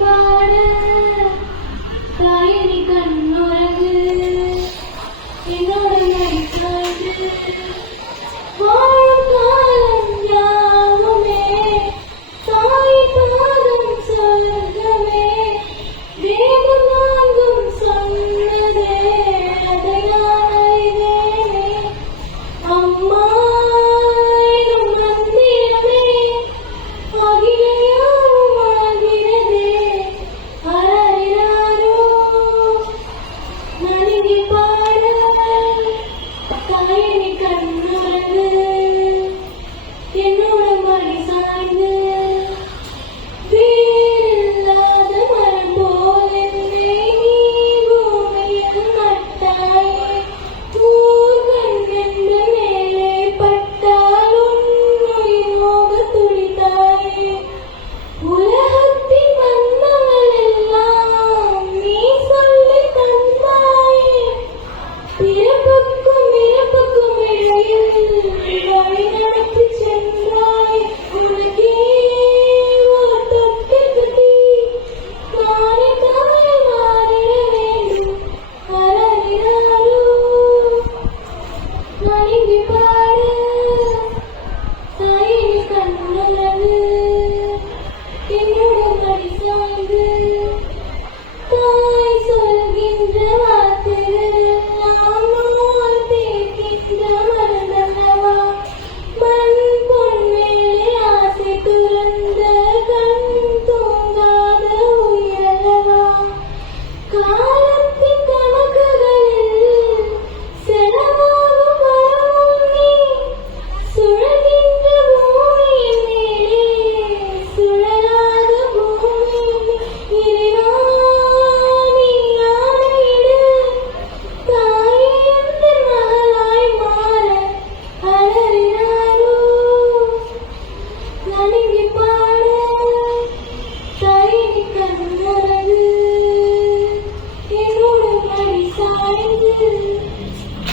பாட தாயணி கண்ணுறகு என்னோட மடிக்காது வாழும் காலம் யாவுமே தாய் பாதம் சொர்க்கமே வேதம் நான்கும் சொன்னதே அதை நான் அறிவேனே அம்மா எனும் மந்திரமே அகிலையாவும் ஆகிறதே அரறிறாரோ நலிகி பாட தாயணி கண்ணுறகு என்னோட மடி சாய்ந்து வேறில்லாத மரம் போல் என்னை நீ பூமியில் நட்டாயே ஊர்கண் என்று மேலே பட்டால் உன்னுயிர் மோகத் துடித்தாயே உலகத்தின் வந்தவள் எல்லாம் நீ சொல்லித் தந்தாயே பிறப்புக்கும் இறப்புக்கும் இடையில் வழி நடத்திச் சென்றாயே உனக்கே ஒரு தொட்டில் கட்டி நானே தாய் மாறிட வேண்டும் அரறிறாரோ நலிந்து பாட தாயணி கண்ணுறகு என்னோட மடி சாய்ந்து தாய் சொல்கின்ற வார்த்தைகளெல்லாம் நோய் தீர்க்கின்ற மருந்தல்லவா மண் பொன் மேலே ஆசை துறந்த கண் தூங்காத உயிரல்லவா காலத்தின் கணக்குகளில் செலவாகும் வரமும் நீ சுழல்கின்ற பூமியின் மேலே சுழலாத பூமி இறைவாணி ஆணையிடு தாயே எந்த மகளாய் மாற அலறினாரோ நலிங்கி